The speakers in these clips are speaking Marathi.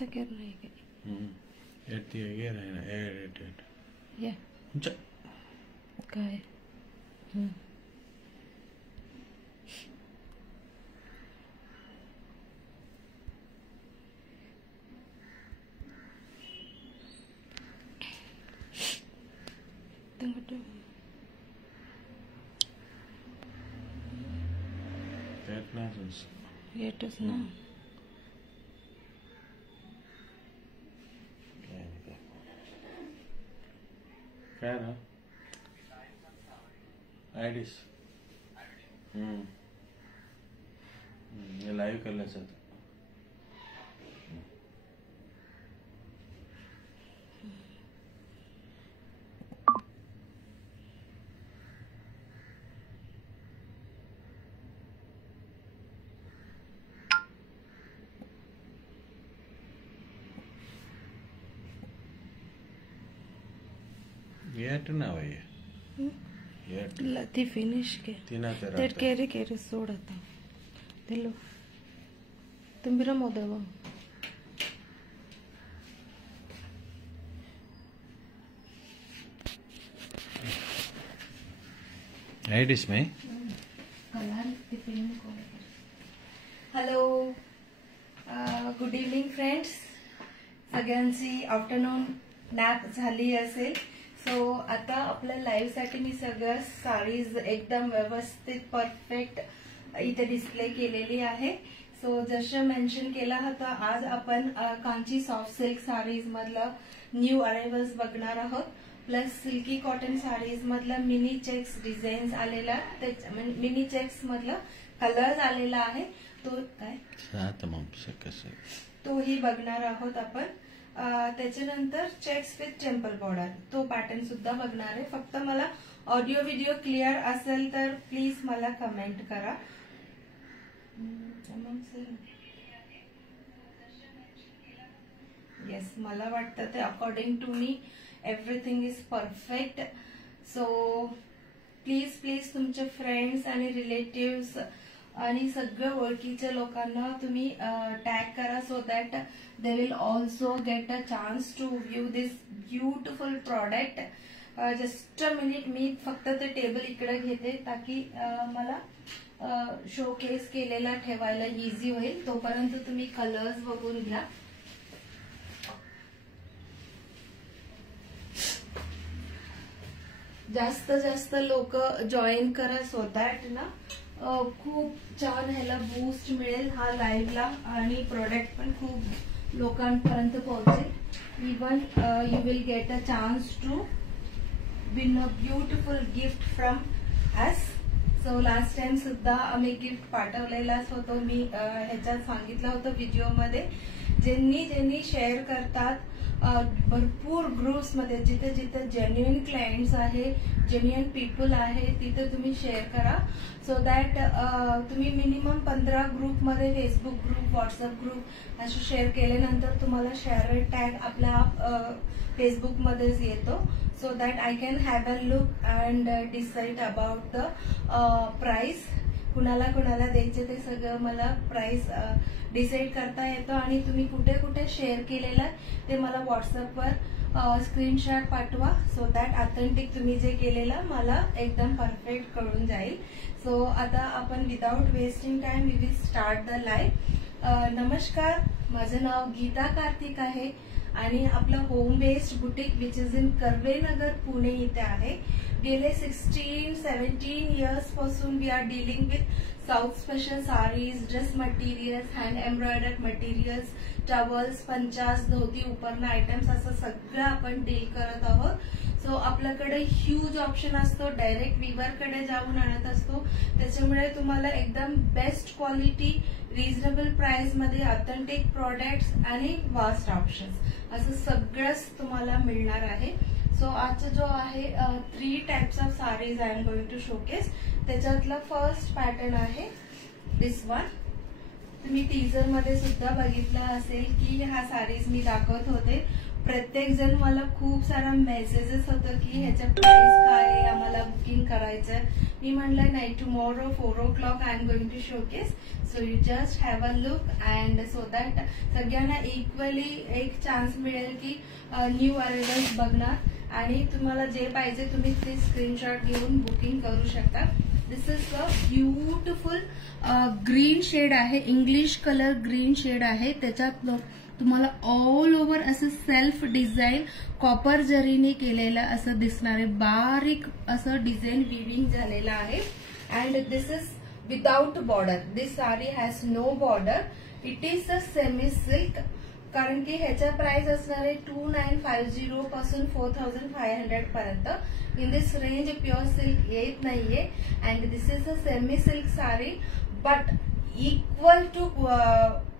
तकेर नाही काय येते गेर आहे ना एडिटेड या काय येतच ना काय ना आयडीस लाईव्ह करण्याचं येट नाव आहे ती फिनिश के तिना तेट केरी केरी सोडता तेलो तुम्ही रमोदव आयडीस में हॅलो गुड इव्हनिंग फ्रेंड्स सगळ्यांची आफ्टरनून नॅप झाली असेल सो आता आपल्या लाईव्ह साठी मी सगळ्या साडीज एकदम व्यवस्थित परफेक्ट इथे डिस्प्ले केलेली आहे सो जसं मेन्शन केला होता आज आपण कांची सॉफ्ट सिल्क साडीज मधलं न्यू अरायव्हल्स बघणार आहोत प्लस सिल्की कॉटन साडीज मधलं मिनी चेक्स डिझाईन्स आलेला मिनी चेक्स मधलं कलर्स आलेला आहे तो काय तोही बघणार आहोत आपण त्याच्यानंतर चेक्स विथ टेम्पल बॉर्डर तो पॅटर्न सुद्धा बघणार आहे फक्त मला ऑडिओ व्हिडिओ क्लिअर असेल तर प्लीज मला कमेंट करा येस मला वाटतं ते according to me everything is perfect so please please तुमचे फ्रेंड्स आणि रिलेटिव्स आणि सगळ्या ओळखीच्या लोकांना तुम्ही टॅग करा so that they will also get a chance to view this beautiful product just a minute मी फक्त ते टेबल इकडे घेते ताकी मला शोकेस केलेला ठेवायला इझी होईल तोपर्यंत तुम्ही कलर्स बघून घ्या जास्त जास्त लोक जॉईन करा सो दॅट ना खूप छान ह्याला बूस्ट मिळेल हा लाईव्हला आणि प्रोडक्ट पण खूप लोकांपर्यंत पोहोचेल even you will get a chance to win a beautiful gift from us so last time सुद्धा आम्ही गिफ्ट पाठवलेलाच होतो मी ह्याच्यात सांगितलं होतं व्हिडिओमध्ये ज्यांनी ज्यांनी शेअर करतात भरपूर ग्रुप्स मध्ये जिथे जिथे जेन्युइन क्लायंट्स आहे जेन्युइन पीपल आहे तिथे तुम्ही शेअर करा सो दॅट तुम्ही मिनिमम 15 ग्रुपमध्ये फेसबुक ग्रुप व्हॉट्सअप ग्रुप असे शेअर केल्यानंतर तुम्हाला शेअर टॅग आपल्या फेसबुकमध्येच येतो so that I can have a look and decide about the price कुणाला कुणाला द्यायचे ते सगळं मला प्राइस डिसाईड करता येतं आणि तुम्ही कुठे कुठे शेअर केलेलं ते मला व्हॉट्सअपवर स्क्रीनशॉट पाठवा सो दॅट ऑथेंटिक तुम्ही जे केलेलं मला एकदम परफेक्ट कळून जाईल सो आता आपण without wasting time we will start the live नमस्कार माझं नाव गीता कार्तिक आहे आणि आपलं home based boutique which is in Karvenagar Pune इथे आहे गेले 16-17 इयर्स पासून we are dealing with south special saris dress materials hand embroidered materials towels पंचास धोती उपरणं आयटम्स असं सगळं आपण डील करत आहोत सो आपल्याकडे ह्यूज ऑप्शन असतो डायरेक्ट वीवरकडे जाऊन आणत असतो त्याच्यामुळे तुम्हाला एकदम बेस्ट क्वालिटी रिझनेबल प्राइस मध्ये ऑथेंटिक प्रोडक्ट्स आणि वास्ट ऑप्शन्स असं सगळंच तुम्हाला मिळणार आहे सो आजचा जो आहे 3 types of saris I am going to showcase त्याच्यातला फर्स्ट पॅटर्न आहे दिस वन तुम्ही टीजर मध्ये सुद्धा बघितलं असेल की हा साडीज मी दाखवत होते. प्रत्येक जण मला खूप सारा मेसेजेस होतं की ह्याच्या प्राइस काय आहे, आम्हाला बुकिंग करायचं. मी म्हणलं नाही, tomorrow 4 o'clock I am going to showcase, so you just have a look and so that सगळ्यांना इक्वली एक चान्स मिळेल की न्यू अरायवल्स बघणार आणि तुम्हाला जे पाहिजे तुम्ही ते स्क्रीनशॉट घेऊन बुकिंग करू शकता. This is a beautiful green shade आहे, इंग्लिश कलर ग्रीन शेड आहे. त्याच्यात तुम्हाला ऑल ओव्हर असं सेल्फ डिझाईन कॉपर जरीने केलेलं असं दिसणार आहे, बारीक असं डिझाईन विविंग झालेलं आहे. And this is without border. This sari has no border. It is a semi silk, कारण की ह्याचा प्राइस असणार आहे 2950 पासून 4500 पर्यंत. In this range pure silk येत नाहीये. And this is a semi silk sari but equal to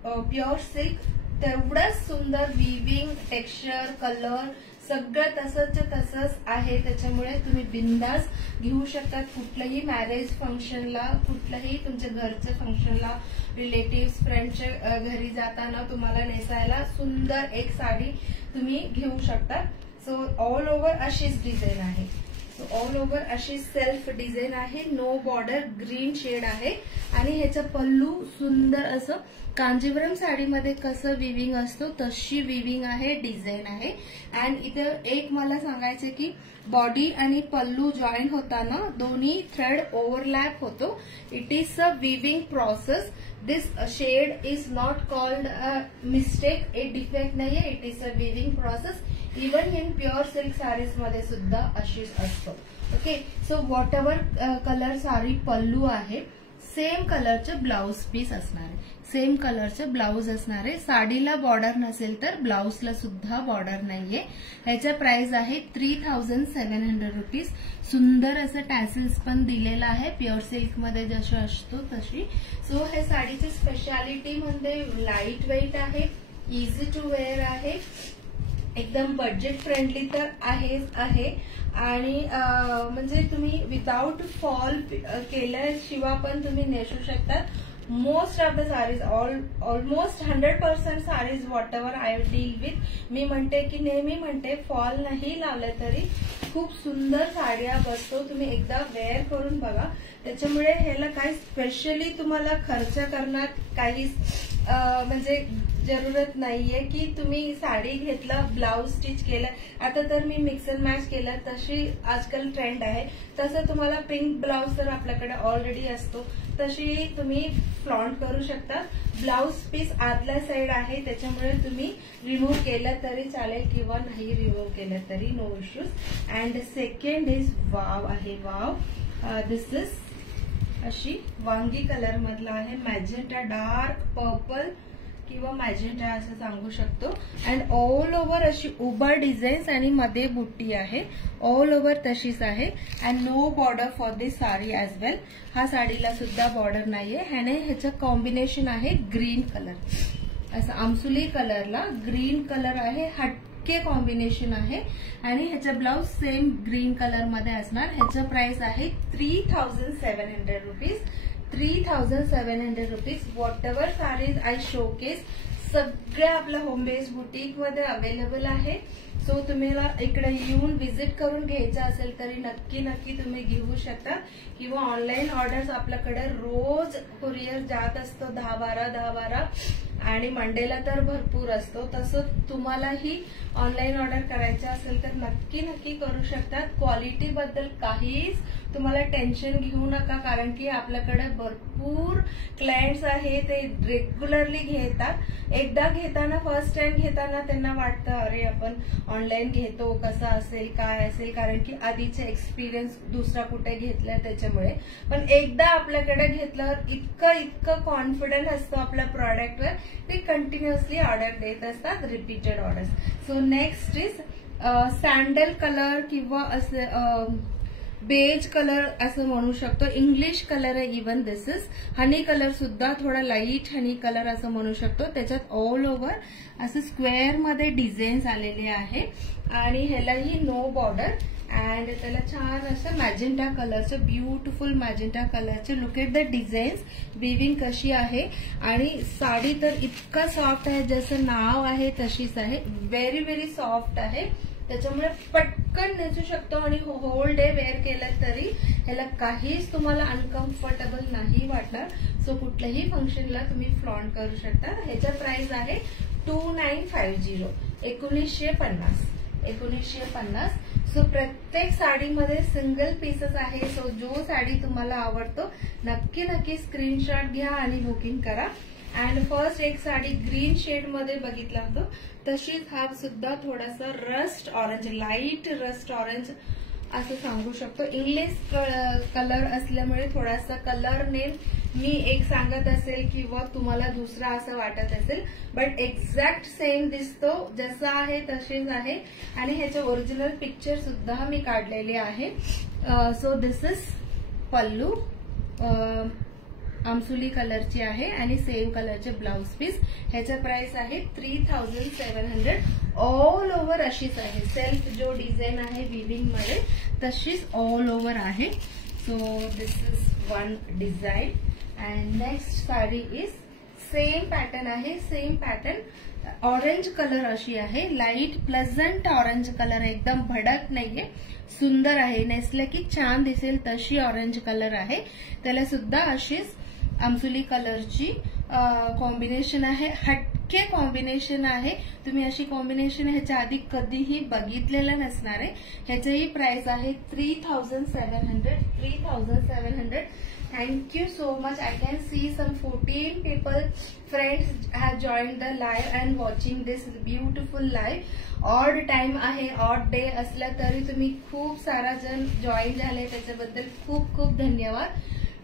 pure silk. तेवढंच सुंदर विविंग, टेक्स्चर, कलर सगळं तसंच आहे. त्याच्यामुळे तुम्ही बिंदास घेऊ शकता कुठल्याही मॅरेज फंक्शनला, कुठल्याही तुमच्या घरच्या फंक्शनला, रिलेटिव्ह फ्रेंडच्या घरी जाताना तुम्हाला नेसायला सुंदर एक साडी तुम्ही घेऊ शकता. सो ऑल ओव्हर अशीच डिझाईन आहे. सो ऑल ओव्हर अशी सेल्फ डिझाईन आहे. नो बॉर्डर, ग्रीन शेड आहे. आणि ह्याचा पल्लू सुंदर असं कांजीवरम साडीमध्ये कसं विविंग असतो तशी विविंग आहे, डिझाईन आहे. अँड इथं एक मला सांगायचं की बॉडी आणि पल्लू जॉईन होताना दोन्ही थ्रेड ओव्हरलॅप होतो. It is a weaving process. This shade is not called a mistake, a defect नाहीये. It is a weaving process. Even in pure silk saris मध्ये सुद्धा अशीच असतो. Okay, so whatever colour sari pallu आहे, सेम कलरचं ब्लाउज पीस असणार आहे, सेम कलरचं ब्लाउज असणार आहे. साडीला बॉर्डर नसेल तर ब्लाउजला सुद्धा बॉर्डर नाहीये. ह्याचा प्राइस आहे 3700 रुपीज. सुंदर असं टॅसिल्स पण दिलेलं आहे, प्युअर सिल्क मध्ये जसं असतो तशी. सो हे साडीची स्पेशालिटी म्हणजे लाईट वेट आहे, इझी टू वेअर आहे, एकदम बजेट फ्रेंडली तर आहेच आहे. आणि म्हणजे तुम्ही विदाउट फॉल केल्याशिवाय पण तुम्ही नेसू शकता. Most of the saris, almost 100% saris whatever I deal with, मी म्हणते की नेहमी म्हणते फॉल नाही लावलं तरी खूप सुंदर साड्या बसतो. तुम्ही एकदा वेअर करून बघा. त्याच्यामुळे ह्याला काही स्पेशली तुम्हाला खर्च करणार काही म्हणजे जरूरत नाहीये की तुम्ही साडी घेतलं, ब्लाउज स्टिच केलं. आता तर मी मिक्स अँड मॅच केलं, तशी आजकाल ट्रेंड आहे. तसं तुम्हाला पिंक ब्लाउज तर आपल्याकडे ऑलरेडी असतो, तशी तुम्ही फ्लॉन्ट करू शकता. ब्लाउज पीस आतल्या साइड आहे, त्याच्यामुळे तुम्ही रिमूव्ह केलं तरी चालेल किंवा नाही रिमूव्ह केलं तरी no issues. And second is wow आहे. वाव, दिस इज अशी वांगी कलर मधला आहे, मॅजेंटा, डार्क पर्पल किंवा मॅजेंटा असं सांगू शकतो. अँड ऑल ओव्हर अशी उभा डिझाईन्स आणि मध्ये बुट्टी आहे, ऑल ओव्हर तशीच आहे. And no border for this sari as well. हा साडीला सुद्धा बॉर्डर नाहीये. ह्याने ह्याचं कॉम्बिनेशन आहे ग्रीन कलर, असं आमसुली कलरला ग्रीन कलर आहे, हटके कॉम्बिनेशन आहे. आणि ह्याचा ब्लाउज सेम ग्रीन कलर मध्ये असणार. ह्याचं प्राइस आहे 3700 rupees. 3700 rupees. What ever sarees I showcase सगळ्या आपल्या होम बेस्ड बुटीक मध्ये अवेलेबल आहे. सो तुम्हाला इकडे येऊन व्हिजिट करून घ्यायचं असेल तरी नक्की तुम्ही घेऊ शकता. किंवा ऑनलाईन ऑर्डर्स आपल्याकडे रोज कुरिअर जात असतो 10-12 आणि मंडेला तर भरपूर असतो. तसं तुम्हालाही ऑनलाईन ऑर्डर करायचं असेल तर नक्की करू शकतात. क्वालिटी बद्दल काहीच तुम्हाला टेन्शन घेऊ नका, कारण की आपल्याकडे भरपूर क्लायंट्स आहे, ते रेग्युलरली घेतात. एकदा घेताना, फर्स्ट टाइम घेताना त्यांना वाटतं अरे आपण ऑनलाईन घेतो कसं असेल काय असेल, कारण की आधीचे एक्सपिरियन्स दुसरा कुठे घेतलाय त्याच्यामुळे. पण एकदा आपल्याकडे घेतल्यावर इतकं कॉन्फिडन्स असतो आपल्या प्रॉडक्टवर, ते कंटिन्युअसली ऑर्डर देत असतात, repeated orders. So next is sandal colour किंवा असे बेज कलर असं म्हणू शकतो, इंग्लिश कलर आहे. Even this is honey colour सुद्धा थोडा लाईट हनी कलर असं म्हणू शकतो. त्याच्यात ऑल ओव्हर असं स्क्वेअर मध्ये डिझाईन्स आलेले आहे आणि ह्यालाही नो बॉर्डर अँड त्याला छान असं मॅजेंटा कलरचं, ब्युटिफुल मॅजेंटा कलरचं. Look at the designs, viewing कशी आहे. आणि साडी तर इतका सॉफ्ट आहे, जसं नाव आहे तशीच आहे. व्हेरी व्हेरी सॉफ्ट आहे, त्याच्यामुळे पटकन नेसू शकतो आणि होल डे वेअर केलं तरी ह्याला काहीच तुम्हाला अनकम्फर्टेबल नाही वाटणार. सो कुठल्याही फंक्शनला तुम्ही फ्लॉन्ट करू शकता. ह्याचा प्राइस आहे 2950, 1950. सो प्रत्येक साडीमध्ये सिंगल पीसेस आहे. सो जो साडी तुम्हाला आवडतो नक्की स्क्रीनशॉट घ्या आणि बुकिंग करा. अँड फर्स्ट एक साडी ग्रीन शेड मध्ये बघितला होतो, तशीच हा सुद्धा थोडासा rust orange, light rust orange असं सांगू शकतो. इंग्लिश कलर असल्यामुळे थोडासा कलर नेम मी एक सांगत असेल किंवा तुम्हाला दुसरा असं वाटत असेल, बट एक्झॅक्ट सेम दिसतो, जसा आहे तसेच आहे. आणि ह्याचे ओरिजिनल पिक्चर सुद्धा मी काढलेले आहे. सो दिस इज पल्लू, आमसुली कलरची आहे आणि सेम कलरचे ब्लाउज पीस. ह्याचा प्राइस आहे 3700. ऑल ओव्हर अशीच आहे, सेल्फ जो डिझाईन आहे विविंग मध्ये तशीच ऑल ओव्हर आहे. So this is one design. And next sari is same pattern आहे, सेम पॅटर्न ऑरेंज कलर अशी आहे, लाईट प्लेझंट ऑरेंज कलर, एकदम भडक नाहीये, सुंदर आहे. नेसलं की छान दिसेल तशी ऑरेंज कलर आहे. त्याला सुद्धा अशीच आमसुली कलरची कॉम्बिनेशन आहे, हटके कॉम्बिनेशन आहे. तुम्ही अशी कॉम्बिनेशन ह्याच्या आधी कधीही बघितलेलं नसणार आहे. ह्याचंही प्राइस आहे 3700. Thank you so much. I can see some 14 people, friends have joined the live and watching this beautiful live. Odd time आहे, ऑड डे असला तरी तुम्ही खूप सारा जण जॉईन झाले, त्याच्याबद्दल खूप खूप धन्यवाद.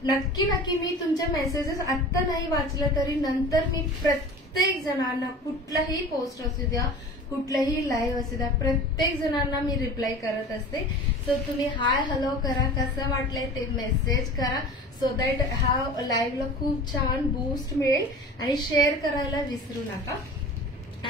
नक्की मी तुमच्या मेसेजेस आत्ता नाही वाचलं तरी नंतर मी प्रत्येक जणांना, कुठलाही पोस्ट असू द्या, कुठलाही लाईव्ह असू द्या, प्रत्येक जणांना मी रिप्लाय करत असते. सो तुम्ही हाय हॅलो करा, कसं वाटलंय ते मेसेज करा, सो दॅट हा लाईव्हला खूप छान बूस्ट मिळेल. आणि शेअर करायला विसरू नका.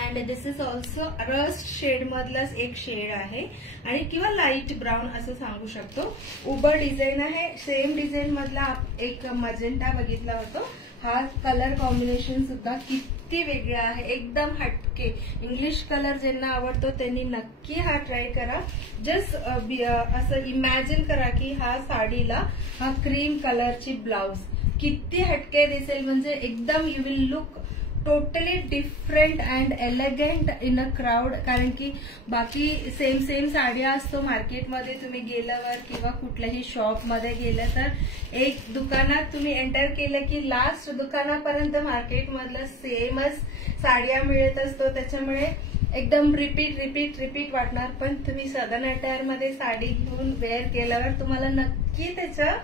And this is also rust shade मधलाच एक शेड आहे आणि किंवा लाईट ब्राऊन असं सांगू शकतो. उबर डिझाईन आहे, सेम डिझाईन मधला एक मजेंटा बघितला होतो. हा कलर कॉम्बिनेशन सुद्धा किती वेगळा आहे, एकदम हटके. इंग्लिश कलर ज्यांना आवडतो त्यांनी नक्की हा ट्राय करा. जस्ट असं इमॅजिन करा की हा साडीला हा क्रीम कलरची ब्लाउज किती हटके दिसेल, म्हणजे एकदम you will look totally different and elegant in a crowd. कारण की बाकी सेम साड्या असतो मार्केटमध्ये, तुम्ही गेल्यावर किंवा कुठल्याही शॉपमध्ये गेलं तर एक दुकानात तुम्ही एंटर केलं की लास्ट दुकानापर्यंत मार्केटमधलं सेमच साड्या मिळत असतो. त्याच्यामुळे एकदम रिपीट वाटणार. पण तुम्ही सदन अटायर मध्ये साडी घेऊन वेअर केल्यावर तुम्हाला नक्की त्याचा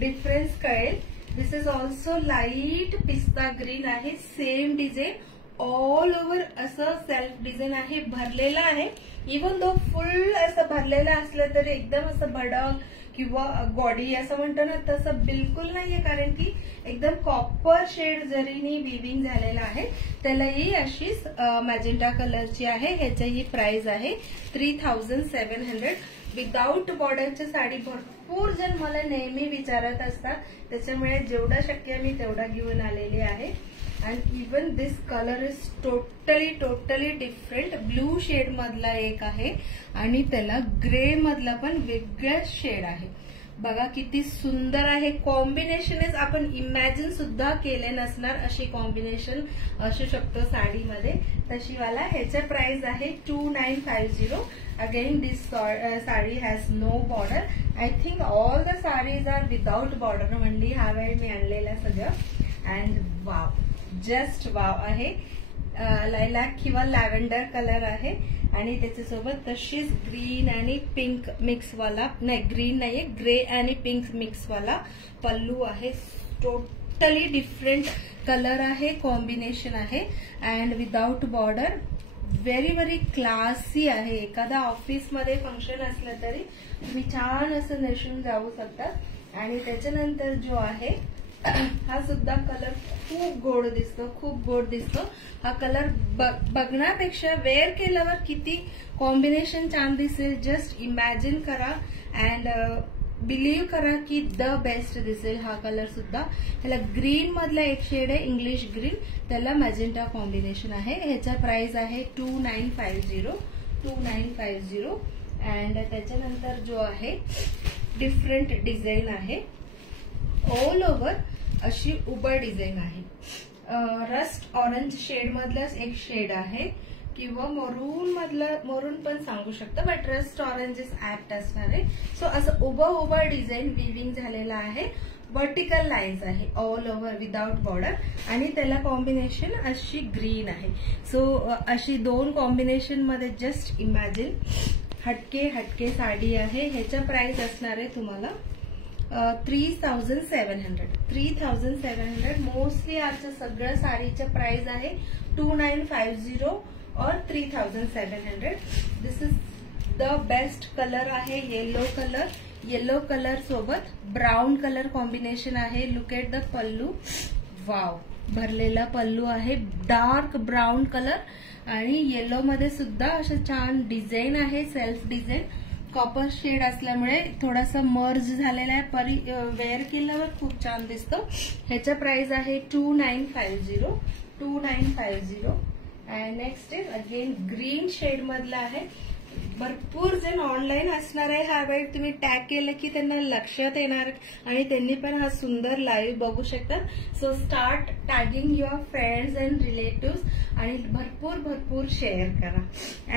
डिफरन्स कळेल. दिस इज ऑल्सो लाईट पिस्ता ग्रीन आहे, सेम डिझाईन ऑल ओव्हर असं सेल्फ डिझाईन आहे, भरलेलं आहे. इवन दो फुल असं भरलेलं असलं तरी एकदम असं भडक किंवा बॉडी असं म्हणतो ना तसं बिलकुल नाहीये, कारण की एकदम कॉपर शेड जरीनी विविंग झालेला आहे. त्यालाही अशीच मॅजेंटा कलरची आहे. ह्याच्याही प्राइस आहे 3700. विदाउट बॉर्डरची साडी भरपूर जण मला नेहमी विचारत असतात, त्याच्यामुळे जेवढं शक्य मी तेवढा घेऊन आलेली आहे. And even this colour is totally different. Blue shade मधला एक आहे आणि त्याला ग्रे मधला पण वेगळा शेड आहे. बघा किती सुंदर आहे. कॉम्बिनेशन आपण इमॅजिन सुद्धा केले नसणार अशी कॉम्बिनेशन असू शकतो साडीमध्ये तशीवाला. ह्याचा प्राइस आहे 2950. Again this sari has no border. I think all the saris are without border म्हणली ह्या वेळी मी आणलेलं सगळं. अँड वाव, जस्ट वाव आहे. लायलॅक किंवा लॅव्हेंडर कलर आहे आणि त्याच्यासोबत तशीच ग्रीन आणि पिंक मिक्सवाला, नाही ग्रीन नाहीये, ग्रे आणि पिंक मिक्सवाला पल्लू आहे. टोटली डिफरंट कलर आहे, कॉम्बिनेशन आहे. And without border very very classy आहे. एखादा ऑफिस मध्ये फंक्शन असलं तरी तुम्ही छान असं नेसून जाऊ शकता. आणि त्याच्यानंतर जो आहे हा सुद्धा कलर खूप गोड दिसतो, खूप गोड दिसतो. हा कलर बघण्यापेक्षा वेअर केल्यावर किती कॉम्बिनेशन छान दिसेल जस्ट इमॅजिन करा अँड बिलीव्ह करा की द बेस्ट दिसेल हा कलर सुद्धा. ह्याला ग्रीन मधला एक शेड आहे इंग्लिश ग्रीन, त्याला मॅजेंटा कॉम्बिनेशन आहे. ह्याचा प्राइस आहे 2950 अँड त्याच्यानंतर जो आहे डिफरंट डिझाईन आहे. ऑल ओव्हर अशी उभं डिझाईन आहे. रस्ट ऑरेंज शेड मधलाच एक शेड आहे किंवा मरून पण सांगू शकता, but rust orange is apt असणार आहे. सो असं उभं डिझाईन विविंग झालेलं आहे. वर्टिकल लाईन्स आहे ऑल ओव्हर विदाउट बॉर्डर आणि त्याला कॉम्बिनेशन अशी ग्रीन आहे. सो अशी दोन कॉम्बिनेशन मध्ये जस्ट इमॅजिन हटके साडी आहे. ह्याचा प्राइस असणार आहे तुम्हाला 3700. मोस्टली आजचं सगळं साडीचं प्राइस आहे 2950 और 3700. दिस इज द बेस्ट कलर आहे येलो कलर सोबत ब्राऊन कलर कॉम्बिनेशन आहे. Look at the pallu, wow, भरलेला पल्लू आहे डार्क ब्राऊन कलर आणि येलो मध्ये सुद्धा असं छान डिझाईन आहे. सेल्फ डिझाईन कॉपर शेड असल्यामुळे थोडासा मर्ज झालेला आहे. वेअर केल्यावर खूप छान दिसतो. ह्याचा प्राइस आहे 2950. And next is again green shade मधला आहे. भरपूर जण ऑनलाईन असणार आहे. हा वेळ तुम्ही टॅग केलं की त्यांना लक्षात येणार आणि त्यांनी पण हा सुंदर लाईव्ह बघू शकतात. So start tagging your friends and relative आणि भरपूर शेअर करा.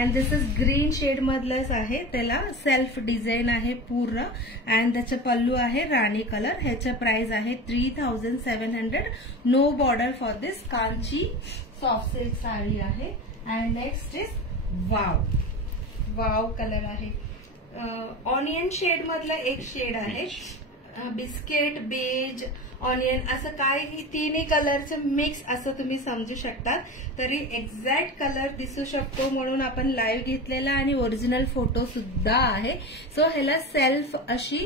And this is green shade मधलंच आहे. त्याला सेल्फ डिझाईन आहे पूर्ण अँड त्याचा पल्लू आहे राणी कलर. ह्याचा प्राइस आहे 3700. No border for this. Kanchi soft silk sari आहे. And next is wow colour आहे. ऑनियन शेड मधला एक शेड आहे. बिस्किट बेज ऑनियन असं काही तिन्ही कलरचं मिक्स असं तुम्ही समजू शकता. तरी एक्झॅक्ट कलर दिसू शकतो म्हणून आपण लाईव्ह घेतलेला आणि ओरिजिनल फोटो सुद्धा आहे. सो ह्याला सेल्फ अशी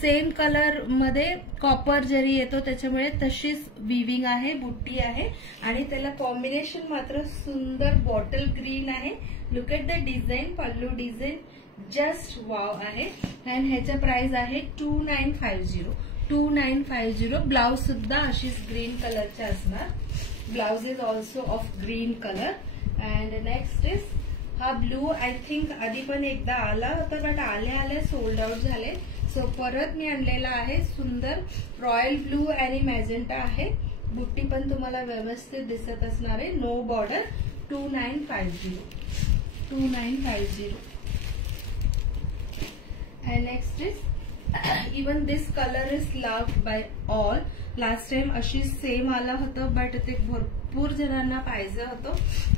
सेम कलर मध्ये कॉपर जरी येतो त्याच्यामुळे तशीच विविंग आहे, बुट्टी आहे आणि त्याला कॉम्बिनेशन मात्र सुंदर बॉटल ग्रीन आहे. Look at the design, pallu design just wow आहे. अँड ह्याचा प्राइस आहे 2950. ब्लाउज सुद्धा अशीच ग्रीन कलरचे असणार. Blouse is also of green colour. And next is हा ब्लू. आय थिंक आधी पण एकदा आला होता बट आले सोल्ड आउट झाले. सो परत मी आणलेला आहे. सुंदर रॉयल ब्लू आणि मॅजेंटा आहे. बुट्टी पण तुम्हाला व्यवस्थित दिसत असणार आहे. No border. 2950. And next is even this color is loved by all. Last time अशी सेम आला होतं बट ते भरपूर जणांना पाहिजे होतं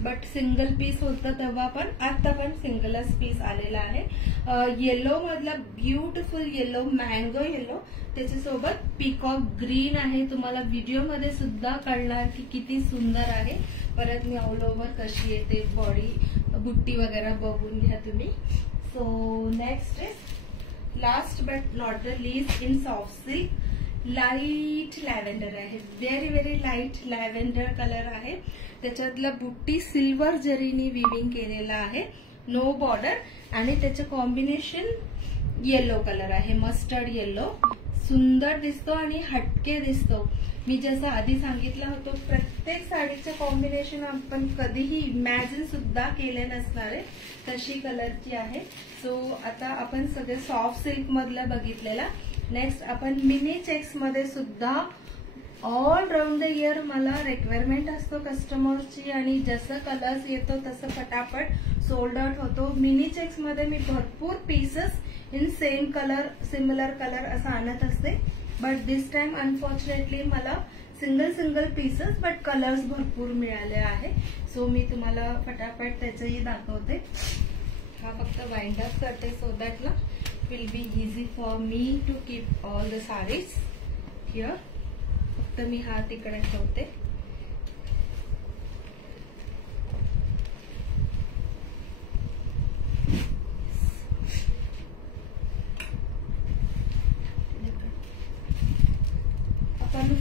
बट सिंगल पीस होतं तेव्हा पण. आता पण सिंगलच पीस आलेला आहे. येलो मधला ब्युटिफुल येलो, मँगो येलो, त्याच्यासोबत पीकॉक ग्रीन आहे. तुम्हाला व्हिडिओमध्ये सुद्धा कळणार की किती सुंदर आहे. परत मी ऑल ओव्हर कशी येते बॉडी बुट्टी वगैरे बघून घ्या तुम्ही. So next is last but not the least in soft silk light lavender आहे. व्हेरी लाईट लॅव्हेंडर कलर आहे. त्याच्यातला बुट्टी सिल्वर जरीनी विविंग केलेला आहे. नो बॉर्डर आणि त्याचं कॉम्बिनेशन येलो कलर आहे. Mustard yellow. सुंदर दिसतो आणि हटके दिसतो. मी जसं आधी सांगितलं होतं प्रत्येक साडीचं कॉम्बिनेशन आपण कधीही इमॅजिन सुद्धा केले नसणारे तशी कलरची आहे. सो आता आपण सगळे सॉफ्ट सिल्क मधलं बघितलेला. नेक्स्ट आपण मिनी चेक्स मध्ये सुद्धा ऑल राऊंड द इयर मला रिक्वायरमेंट असतो कस्टमरची आणि जसं कलर्स येतो तसं फटाफट सोल्ड आउट होतो. मिनी चेक्स मध्ये मी भरपूर pieces in same colour similar colour असं आणत असते बट दिस टाइम अनफॉर्च्युनेटली मला सिंगल पीसेस बट कलर्स भरपूर मिळाले आहे. सो मी तुम्हाला फटाफट त्याचंही दाखवते. हा फक्त वाइंड अप करते सो दॅट ना will be easy for me to keep all the saris here. फक्त मी हा तिकडे ठेवते.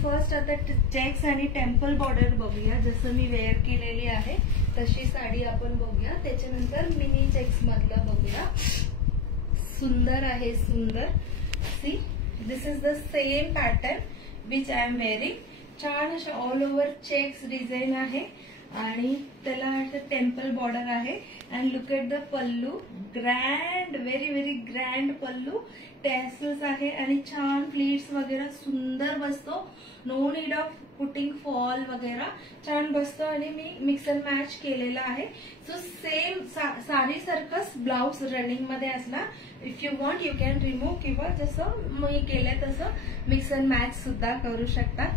फर्स्ट आता चेक्स आणि टेम्पल बॉर्डर बघूया. जसं मी वेअर केलेली आहे तशी साडी आपण बघूया. त्याच्यानंतर मिनी चेक्स मधलं बघूया. सुंदर आहे, सुंदर. See, this is the same pattern which I am wearing. छान अशा ऑल ओव्हर चेक्स डिझाईन आहे आणि त्याला टेम्पल बॉर्डर आहे. And look at the pallu, grand, very very grand pallu. Tassels आहे आणि छान प्लीट्स वगैरे सुंदर बसतो. No need of putting fall वगैरे, छान बसतो. आणि मी मिक्स अँड मॅच केलेला आहे. सो सेम साडी सारखंच ब्लाउज रनिंग मध्ये असणार. If you want you can remove किंवा जसं मी केलंय तसं मिक्स अँड मॅच सुद्धा करू शकता.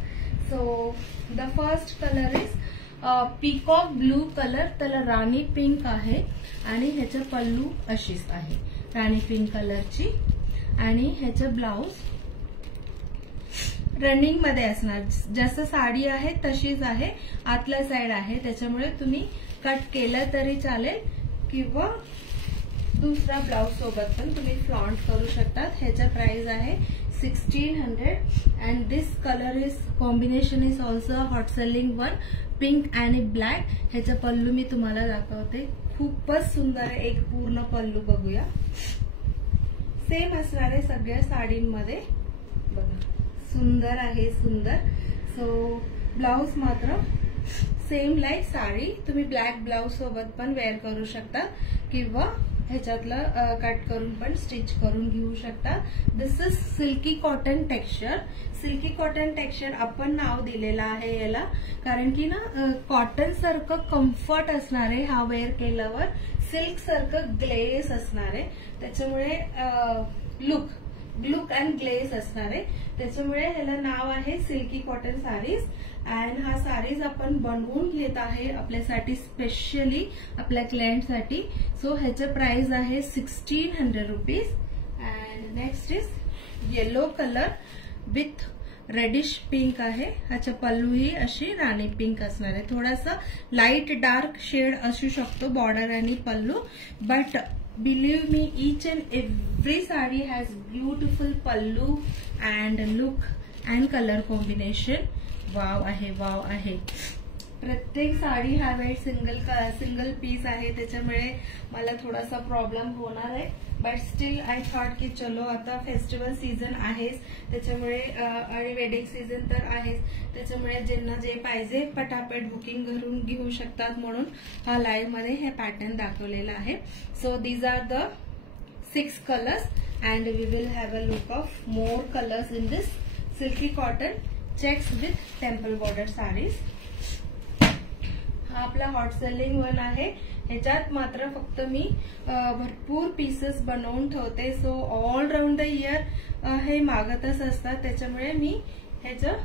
So the first colour is peacock blue colour. त्याला राणी पिंक आहे आणि ह्याचं पल्लू अशीच आहे राणी पिंक कलरची. आणि ह्याचं ब्लाउज रनिंग मध्ये असणार. जसं साडी आहे तशीच आहे, आतल्या साइड आहे. त्याच्यामुळे तुम्ही कट केलं तरी चालेल किंवा दुसरा ब्लाउज सोबत पण तुम्ही फ्लॉन्ट करू शकतात. ह्याचा प्राइस आहे 1600 and this colour is combination is also hot selling one, pink आणि ब्लॅक. ह्याचा पल्लू मी तुम्हाला दाखवते. खूपच सुंदर आहे. एक पूर्ण पल्लू बघूया. सेम असणार आहे सगळ्या साडींमध्ये. बघा, सुंदर आहे, सुंदर. सो ब्लाउज मात्र सेम लाईक साडी. तुम्ही ब्लॅक ब्लाउज सोबत पण वेअर करू शकता किंवा ह्याच्यातलं कट करून पण स्टिच करून घेऊ शकता. This is silky cotton texture. Silky cotton texture आपण नाव दिलेलं आहे याला, कारण की ना कॉटन सारखं कम्फर्ट असणार आहे हा वेअर केल्यावर. सिल्क सारखं ग्लेस असणार आहे. त्याच्यामुळे लुक अँड ग्लेस असणार आहे. त्याच्यामुळे ह्याला नाव आहे सिल्की कॉटन साडीज. अँड हा साडीज आपण बनवून घेत आहे आपल्यासाठी, स्पेशली आपल्या क्लायंटसाठी. सो ह्याचं प्राइस आहे 1600 rupees. And next is yellow colour with reddish pink आहे. ह्याचा पल्लू ही अशी राणी पिंक असणार आहे. थोडासा लाईट डार्क शेड असू शकतो बॉर्डर आणि पल्लू, but believe me, each and every sari has beautiful pallu and look and color combination. Wow आहे, वाव आहे. प्रत्येक साडी हा वेळ सिंगल पीस आहे. त्याच्यामुळे मला थोडासा प्रॉब्लेम होणार आहे. बट स्टील आय थॉट की चलो आता फेस्टिवल सीझन आहेच, त्याच्यामुळे आणि वेडिंग सीझन तर आहेच. त्याच्यामुळे ज्यांना जे पाहिजे पटापट बुकिंग करून घेऊ शकतात. म्हणून हा लाईव्ह मध्ये हे पॅटर्न दाखवलेला आहे. So these are the 6 colours and we will have a look of more colours in this silky cotton checks with temple border saris. हा आपला हॉट सेलिंग वन आहे. ह्याच्यात मात्र फक्त मी भरपूर पीसेस बनवून ठेवते. So all round the year हे मागतच असतात. त्याच्यामुळे मी ह्याचं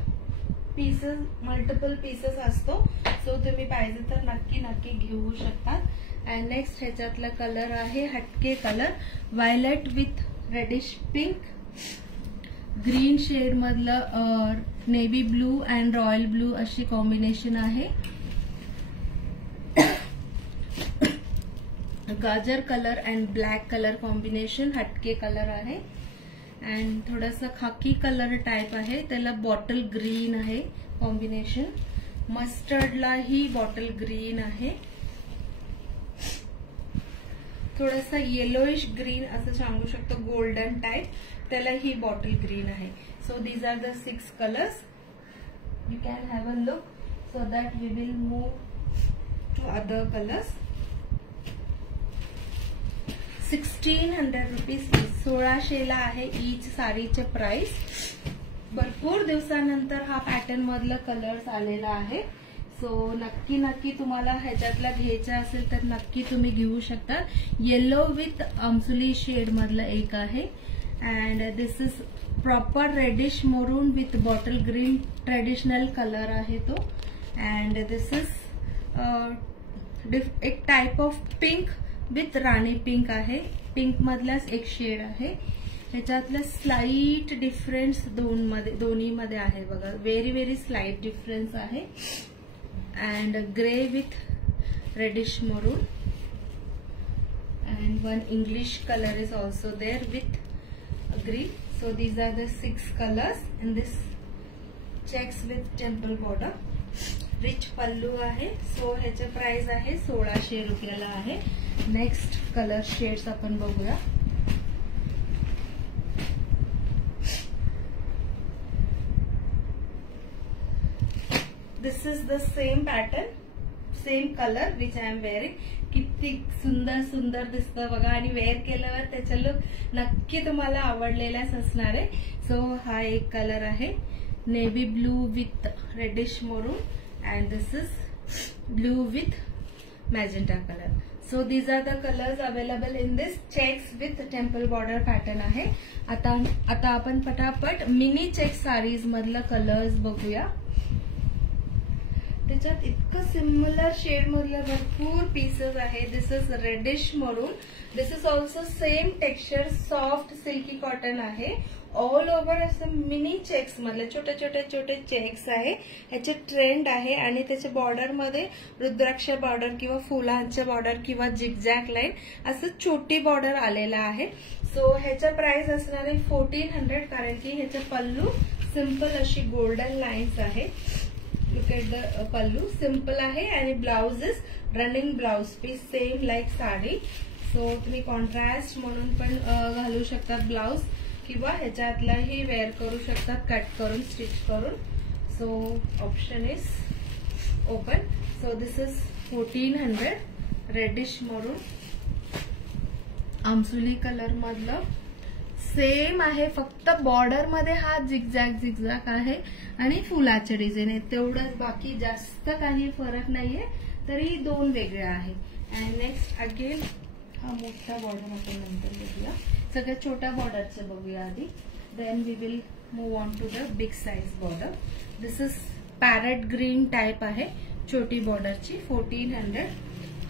पीसेस मल्टिपल पीसेस असतो. सो तुम्ही पाहिजे तर नक्की घेऊ शकता. अँड नेक्स्ट ह्याच्यातला कलर आहे हटके colour, violet with reddish pink. Green shade मधलं navy blue and royal blue अशी कॉम्बिनेशन आहे. गाजर colour and black colour combination हटके कलर आहे. अँड थोडासा खाकी कलर टाइप आहे. त्याला बॉटल ग्रीन आहे कॉम्बिनेशन. मस्टर्डला ही बॉटल ग्रीन आहे. थोडासा येलोइश ग्रीन असं सांगू शकतो, गोल्डन टाइप. त्याला ही बॉटल ग्रीन आहे. So these are the 6 colours. You can have a look so that we will move to other colours. 1600 rupees, 1600ला आहे ईच साडीचे प्राइस. भरपूर दिवसानंतर हा पॅटर्न मधला कलर्स आलेला आहे. सो नक्की तुम्हाला ह्याच्यातला घ्यायचा असेल तर नक्की तुम्ही घेऊ शकता. येलो विथ आमसुली शेड मधला एक आहे. And this is proper reddish maroon with bottle green traditional colour आहे तो. अँड दिस इज एक type of pink with Rani pink आहे. पिंक मधलाच एक शेड आहे. ह्याच्यातला स्लाइट डिफरन्स दोन्ही मध्ये आहे बघा. व्हेरी व्हेरी स्लाइट डिफरन्स आहे. अँड ग्रे विथ रेडिश मरून and one English color is also there with green. So these are the 6 colors in this checks with temple border, rich pallu आहे. सो ह्याचे प्राइस आहे 1600 रुपयाला आहे. नेक्स्ट कलर शेड्स आपण बघूया. This is the same pattern, same colour which I am wearing. किती सुंदर सुंदर दिसतं बघा, आणि वेअर केल्यावर त्याचा लुक नक्की तुम्हाला आवडलेलाच असणार आहे. सो हा एक कलर आहे, navy blue with reddish maroon and this is blue with magenta colour. So these are the colours available in this checks with temple border pattern आहे. आता आपण पटापट मिनी चेक साडीज मधलं कलर्स बघूया. त्याच्यात इतकं सिमिलर शेड मधलं भरपूर पीसेस आहे. दिस is reddish maroon. This is also same texture, soft silky cotton आहे. ऑल ओव्हर असं मिनी चेक्स मधले छोटे छोटे छोटे चेक्स आहे. ह्याचे ट्रेंड आहे आणि त्याच्या बॉर्डर मध्ये रुद्राक्ष बॉर्डर किंवा फुलांच्या बॉर्डर किंवा झिगझॅग लाईन असं छोटी बॉर्डर आलेला आहे. सो ह्याचा प्राइस असणार आहे 1400, कारण की ह्याचा पल्लू सिंपल अशी गोल्डन लाईन्स आहे. Look at the pallu, simple आहे आणि blouse is running blouse piece, same like sari. So तुम्ही कॉन्ट्रास्ट म्हणून पण घालू शकतात ब्लाउज, किंवा ह्याच्यातलाही वेअर करू शकतात कट करून, स्टिच करून. So option is open. So this is 1400, reddish maroon, आमसुली कलर मधलं सेम आहे. फक्त बॉर्डर मध्ये हा झिगझॅग आहे आणि फुलाचे डिझाईन आहे, तेवढंच. बाकी जास्त काही फरक नाहीये, तरी दोन वेगळ्या आहे. अँड नेक्स्ट अगेन हा मोठा बॉर्डर आपण नंतर बघूया. सगळ्यात छोट्या बॉर्डरचे बघूया आधी, then we will move on to the big size border. This is parrot green type आहे, छोटी बॉर्डरची, 1400.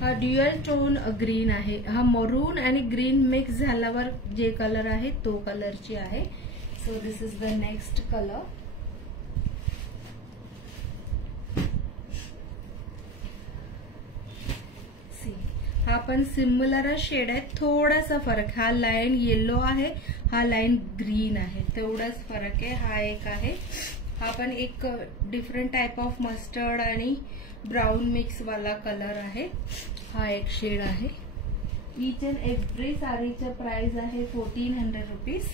हा ड्युअल टोन ग्रीन आहे. हा मरून आणि ग्रीन मिक्स झाल्यावर जे कलर आहे तो कलरची आहे. So this is the next colour. हा पण सिमिलर शेड आहे, थोडासा फरक. हा लाईन येलो आहे, हा लाईन ग्रीन आहे, तेवढाच फरक आहे. हा एक आहे, हा पण एक डिफरंट टाइप ऑफ मस्टर्ड आणि ब्राउन मिक्स वाला कलर आहे. हा एक शेड आहे. ईच अँड एव्हरी साडीचं प्राइस आहे 1400 rupees.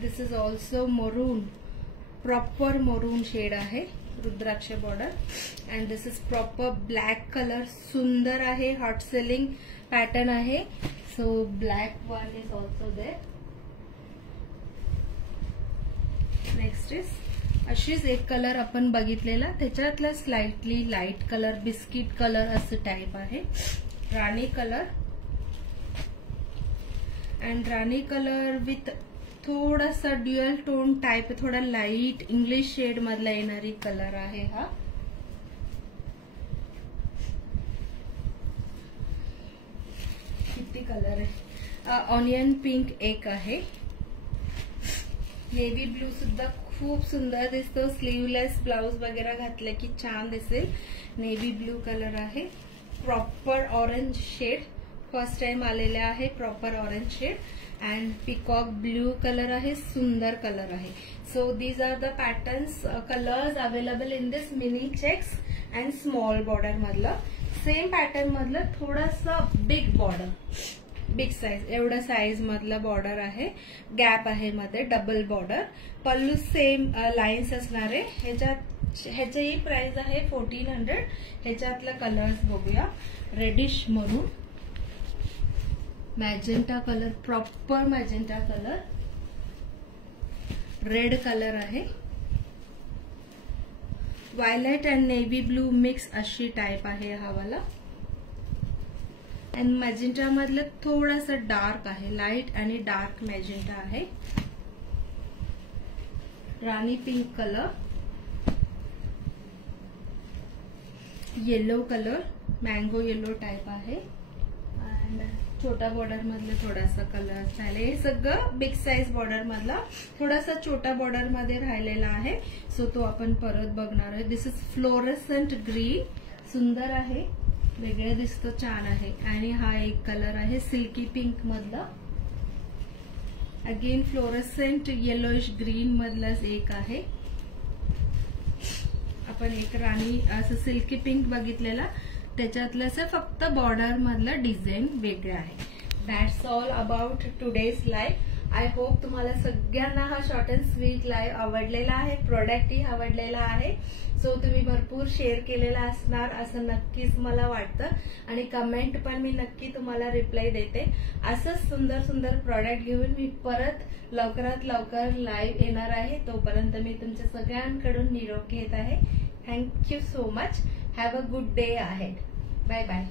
This is also maroon, proper maroon shade आहे, rudraksh border. And this is proper black colour, सुंदर आहे, हॉट सेलिंग पॅटर्न आहे. So black one is also there. Next is अशीच एक कलर आपण बघितलेला, त्याच्यातला slightly light colour, biscuit colour असं टाइप आहे, राणी colour. And Rani colour with थोडासा ड्युअल टोन टाइप, थोडा लाईट इंग्लिश शेड मधला येणारी कलर आहे हा. किती कलर आहे. ऑनियन पिंक एक आहे. नेव्ही ब्लू सुद्धा खूप सुंदर दिसतो, स्लीवलेस ब्लाउज वगैरे घातले की छान दिसेल. नेव्ही ब्लू कलर आहे. Proper orange shade, first time आलेले आहे proper orange shade. And peacock blue colour आहे, सुंदर कलर आहे. So these are the patterns, colours available in this mini checks and small border मधलं. सेम पॅटर्न मधलं थोडासा बिग बॉर्डर, बिग साइज, एवढं साइज मधलं बॉर्डर आहे. गॅप आहे मध्ये, double border. Pallu same lines असणार आहे. ह्याच्याही प्राइस आहे 1400. ह्याच्यातलं कलर्स बघूया. Reddish maroon, magenta colour, proper magenta colour, red colour आहे, violet and navy blue mix अशी टाइप आहे हा वाला. अँड मॅजेंटा मधलं थोडासा डार्क आहे, लाईट आणि डार्क मॅजेंटा आहे. Rani pink colour, yellow colour, mango yellow type आहे. अँड छोटा बॉर्डर मधलं थोडासा कलर राहिला. हे सगळं बिग साइज बॉर्डर मधला थोडासा छोटा बॉर्डर मध्ये राहिलेला आहे. सो तो आपण परत बघणार आहे. दिस इज फ्लोरसंट ग्रीन, सुंदर आहे, वेगळे दिसतो, छान आहे. आणि हा एक कलर आहे सिल्की पिंक मधला. अगेन फ्लोरसंट येलोइश ग्रीन मधलाच एक आहे. आपण एक राणी असं सिल्की पिंक बघितलेला, त्याच्यातलं असं फक्त बॉर्डर मधलं डिझाईन वेगळं आहे. That's all about today's live. I hope तुम्हाला सगळ्यांना हा शॉर्ट अँड स्वीट लाईव्ह आवडलेला आहे, प्रोडक्टही आवडलेला आहे. सो तुम्ही भरपूर शेअर केलेला असणार असं नक्कीच मला वाटतं, आणि कमेंट पण मी नक्की तुम्हाला रिप्लाय देते. असंच सुंदर सुंदर प्रॉडक्ट घेऊन मी परत लवकरात लवकर लाईव्ह येणार आहे. तोपर्यंत मी तुमच्या सगळ्यांकडून निरोप घेत आहे. Thank you so much. Have a good day ahead. Bye bye.